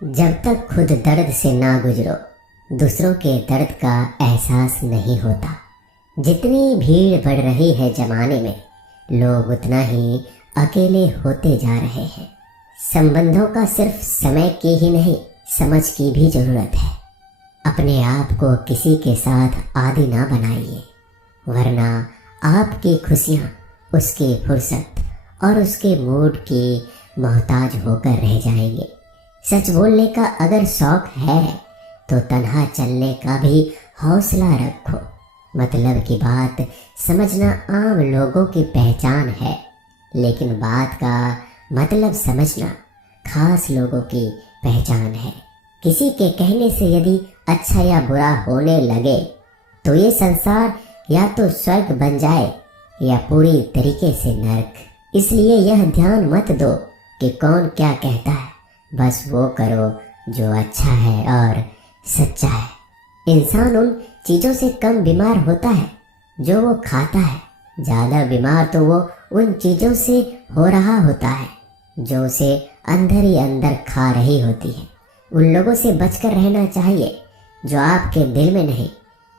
जब तक खुद दर्द से ना गुजरो, दूसरों के दर्द का एहसास नहीं होता। जितनी भीड़ बढ़ रही है जमाने में, लोग उतना ही अकेले होते जा रहे हैं। संबंधों का सिर्फ समय की ही नहीं, समझ की भी जरूरत है। अपने आप को किसी के साथ आदी ना बनाइए, वरना आपकी खुशियाँ उसकी फुर्सत और उसके मूड की मोहताज होकर रह जाएंगे। सच बोलने का अगर शौक है तो तन्हा चलने का भी हौसला रखो। मतलब की बात समझना आम लोगों की पहचान है, लेकिन बात का मतलब समझना खास लोगों की पहचान है। किसी के कहने से यदि अच्छा या बुरा होने लगे तो ये संसार या तो स्वर्ग बन जाए या पूरी तरीके से नरक। इसलिए यह ध्यान मत दो कि कौन क्या कहता है, बस वो करो जो अच्छा है और सच्चा है। इंसान उन चीज़ों से कम बीमार होता है जो वो खाता है, ज़्यादा बीमार तो वो उन चीज़ों से हो रहा होता है जो उसे अंदर ही अंदर खा रही होती है। उन लोगों से बचकर रहना चाहिए जो आपके दिल में नहीं,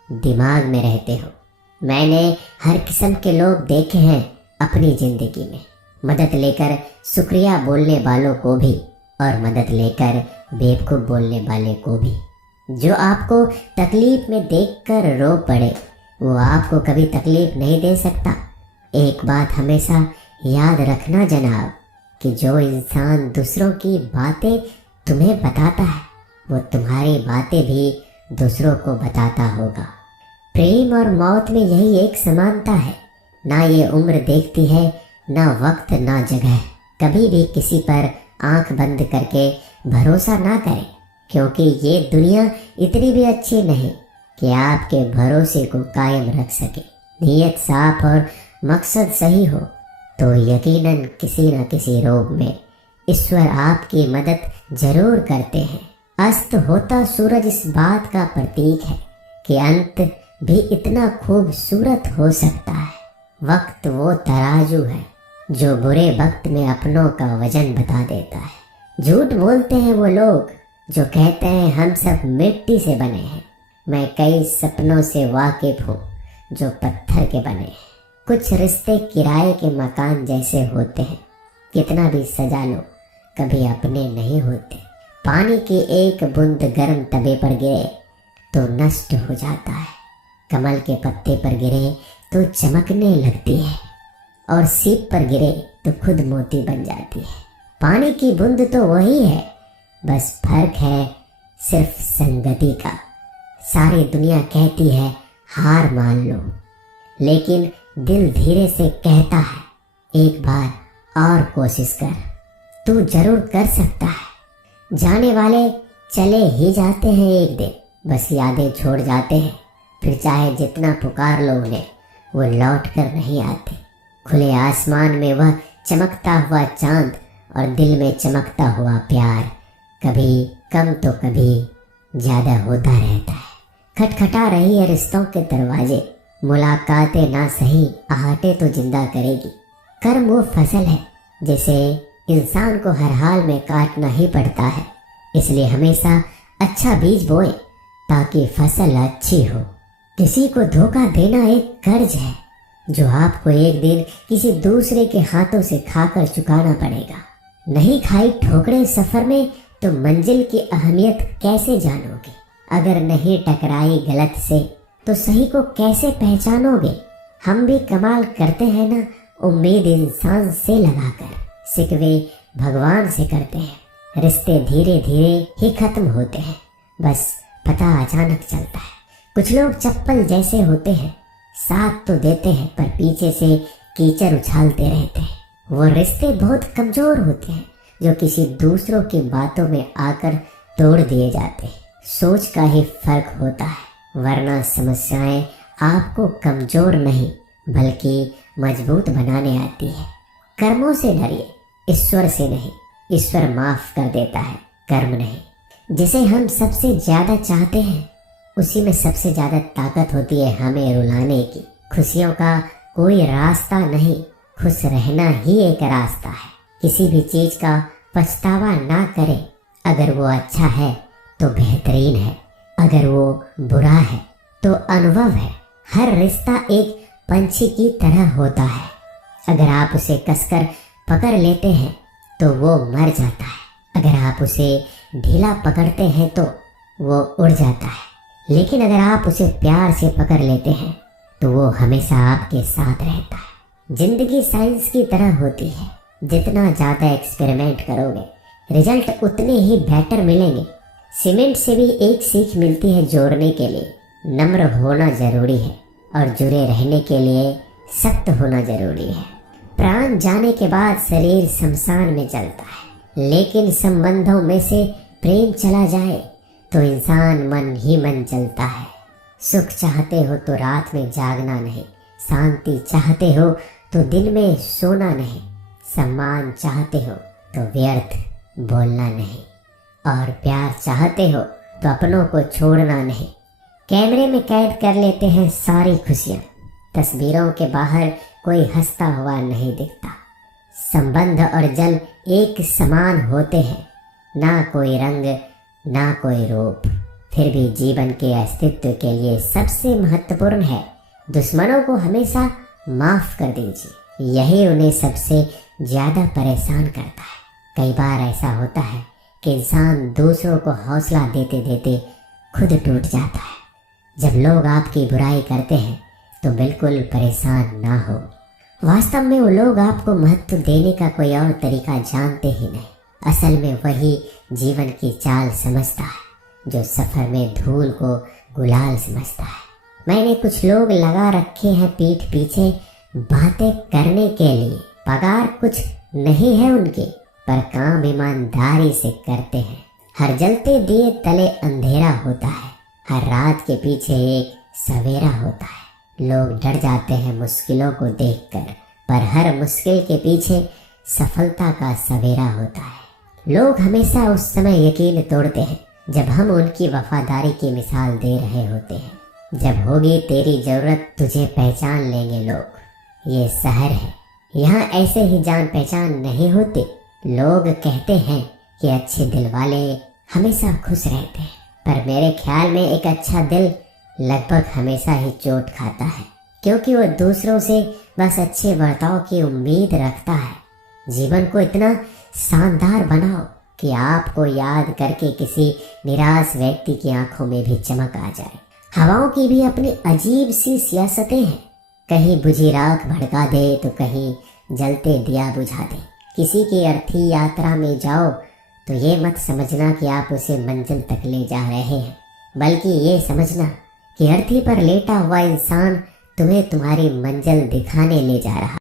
दिमाग में रहते हो। मैंने हर किस्म के लोग देखे हैं अपनी ज़िंदगी में, मदद लेकर शुक्रिया बोलने वालों को भी और मदद लेकर बेवकूफ़ बोलने वाले को भी। जो आपको तकलीफ़ में देखकर रो पड़े वो आपको कभी तकलीफ़ नहीं दे सकता। एक बात हमेशा याद रखना जनाब, कि जो इंसान दूसरों की बातें तुम्हें बताता है वो तुम्हारी बातें भी दूसरों को बताता होगा। प्रेम और मौत में यही एक समानता है, ना ये उम्र देखती है, ना वक्त, ना जगह। कभी भी किसी पर आंख बंद करके भरोसा ना करें, क्योंकि ये दुनिया इतनी भी अच्छी नहीं कि आपके भरोसे को कायम रख सके। नीयत साफ और मकसद सही हो तो यकीनन किसी न किसी रूप में ईश्वर आपकी मदद जरूर करते हैं। अस्त होता सूरज इस बात का प्रतीक है कि अंत भी इतना खूबसूरत हो सकता है। वक्त वो तराजू है जो बुरे वक्त में अपनों का वजन बता देता है। झूठ बोलते हैं वो लोग जो कहते हैं हम सब मिट्टी से बने हैं। मैं कई सपनों से वाकिफ हूँ जो पत्थर के बने हैं। कुछ रिश्ते किराए के मकान जैसे होते हैं, कितना भी सजा लो कभी अपने नहीं होते। पानी की एक बूंद गर्म तवे पर गिरे तो नष्ट हो जाता है, कमल के पत्ते पर गिरे तो चमकने लगती है और सीप पर गिरे तो खुद मोती बन जाती है। पानी की बूंद तो वही है, बस फर्क है सिर्फ संगति का। सारी दुनिया कहती है हार मान लो, लेकिन दिल धीरे से कहता है एक बार और कोशिश कर, तू जरूर कर सकता है। जाने वाले चले ही जाते हैं एक दिन, बस यादें छोड़ जाते हैं। फिर चाहे जितना पुकार लो उन्हें, वो लौट कर नहीं आते। खुले आसमान में वह चमकता हुआ चांद और दिल में चमकता हुआ प्यार कभी कम तो कभी ज़्यादा होता रहता है। खटखटा रही है रिश्तों के दरवाजे, मुलाकातें ना सही आहटे तो जिंदा करेगी। कर्म वो फसल है जिसे इंसान को हर हाल में काटना ही पड़ता है। इसलिए हमेशा अच्छा बीज बोए ताकि फसल अच्छी हो। किसी को धोखा देना एक कर्ज है जो आपको एक दिन किसी दूसरे के हाथों से खाकर चुकाना पड़ेगा। नहीं खाई ठोकरें सफर में तो मंजिल की अहमियत कैसे जानोगे? अगर नहीं टकराई गलत से तो सही को कैसे पहचानोगे? हम भी कमाल करते हैं ना, उम्मीद इंसान से लगाकर, सिकवे भगवान से करते हैं। रिश्ते धीरे धीरे ही खत्म होते हैं, बस पता अचानक चलता है। कुछ लोग चप्पल जैसे होते हैं, साथ तो देते हैं पर पीछे से कीचड़ उछालते रहते हैं। वो रिश्ते बहुत कमजोर होते हैं जो किसी दूसरों की बातों में आकर तोड़ दिए जाते हैं। सोच का ही फर्क होता है, वरना समस्याएं आपको कमजोर नहीं बल्कि मजबूत बनाने आती है। कर्मों से डरिए, ईश्वर से नहीं। ईश्वर माफ कर देता है, कर्म नहीं। जिसे हम सबसे ज्यादा चाहते हैं उसी में सबसे ज्यादा ताकत होती है हमें रुलाने की। खुशियों का कोई रास्ता नहीं, खुश रहना ही एक रास्ता है। किसी भी चीज का पछतावा ना करें, अगर वो अच्छा है तो बेहतरीन है, अगर वो बुरा है तो अनुभव है। हर रिश्ता एक पंछी की तरह होता है, अगर आप उसे कसकर पकड़ लेते हैं तो वो मर जाता है, अगर आप उसे ढीला पकड़ते हैं तो वो उड़ जाता है, लेकिन अगर आप उसे प्यार से पकड़ लेते हैं तो वो हमेशा आपके साथ रहता है। जिंदगी साइंस की तरह होती है, जितना ज़्यादा एक्सपेरिमेंट करोगे रिजल्ट उतने ही बेटर मिलेंगे। सीमेंट से भी एक सीख मिलती है जोड़ने के लिए, नम्र होना जरूरी है और जुड़े रहने के लिए सख्त होना जरूरी है। प्राण जाने के बाद शरीर शमशान में चलता है, लेकिन संबंधों में से प्रेम चला जाए तो इंसान मन ही मन चलता है। सुख चाहते हो तो रात में जागना नहीं, शांति चाहते हो तो दिन में सोना नहीं, सम्मान चाहते हो तो व्यर्थ बोलना नहीं, और प्यार चाहते हो तो अपनों को छोड़ना नहीं। कैमरे में कैद कर लेते हैं सारी खुशियाँ, तस्वीरों के बाहर कोई हंसता हुआ नहीं दिखता। संबंध और जल एक समान होते हैं, ना कोई रंग ना कोई रूप, फिर भी जीवन के अस्तित्व के लिए सबसे महत्वपूर्ण है दुश्मनों को हमेशा माफ कर दीजिए, यही उन्हें सबसे ज़्यादा परेशान करता है। कई बार ऐसा होता है कि इंसान दूसरों को हौसला देते देते खुद टूट जाता है। जब लोग आपकी बुराई करते हैं तो बिल्कुल परेशान ना हो, वास्तव में वो लोग आपको महत्व देने का कोई और तरीका जानते ही नहीं। असल में वही जीवन की चाल समझता है जो सफ़र में धूल को गुलाल समझता है। मैंने कुछ लोग लगा रखे हैं पीठ पीछे बातें करने के लिए, पगार कुछ नहीं है उनके, पर काम ईमानदारी से करते हैं। हर जलते दिए तले अंधेरा होता है, हर रात के पीछे एक सवेरा होता है। लोग डर जाते हैं मुश्किलों को देखकर, पर हर मुश्किल के पीछे सफलता का सवेरा होता है। लोग हमेशा उस समय यकीन तोड़ते हैं जब हम उनकी वफादारी की मिसाल दे रहे होते हैं। जब होगी तेरी जरूरत तुझे पहचान लेंगे लोग। ये शहर है, यहाँ ऐसे ही जान पहचान नहीं होती। लोग कहते हैं कि अच्छे दिल वाले हमेशा खुश रहते हैं, पर मेरे ख्याल में एक अच्छा दिल लगभग हमेशा ही चोट खाता है, क्योंकि वो दूसरों से बस अच्छे बर्ताव की उम्मीद रखता है। जीवन को इतना शानदार बनाओ कि आपको याद करके किसी निराश व्यक्ति की आंखों में भी चमक आ जाए। हवाओं की भी अपनी अजीब सी सियासतें हैं, कहीं बुझी राख भड़का दे तो कहीं जलते दिया बुझा दे। किसी की अर्थी यात्रा में जाओ तो ये मत समझना कि आप उसे मंजिल तक ले जा रहे हैं, बल्कि ये समझना कि अर्थी पर लेटा हुआ इंसान तुम्हें तुम्हारी मंजिल दिखाने ले जा रहा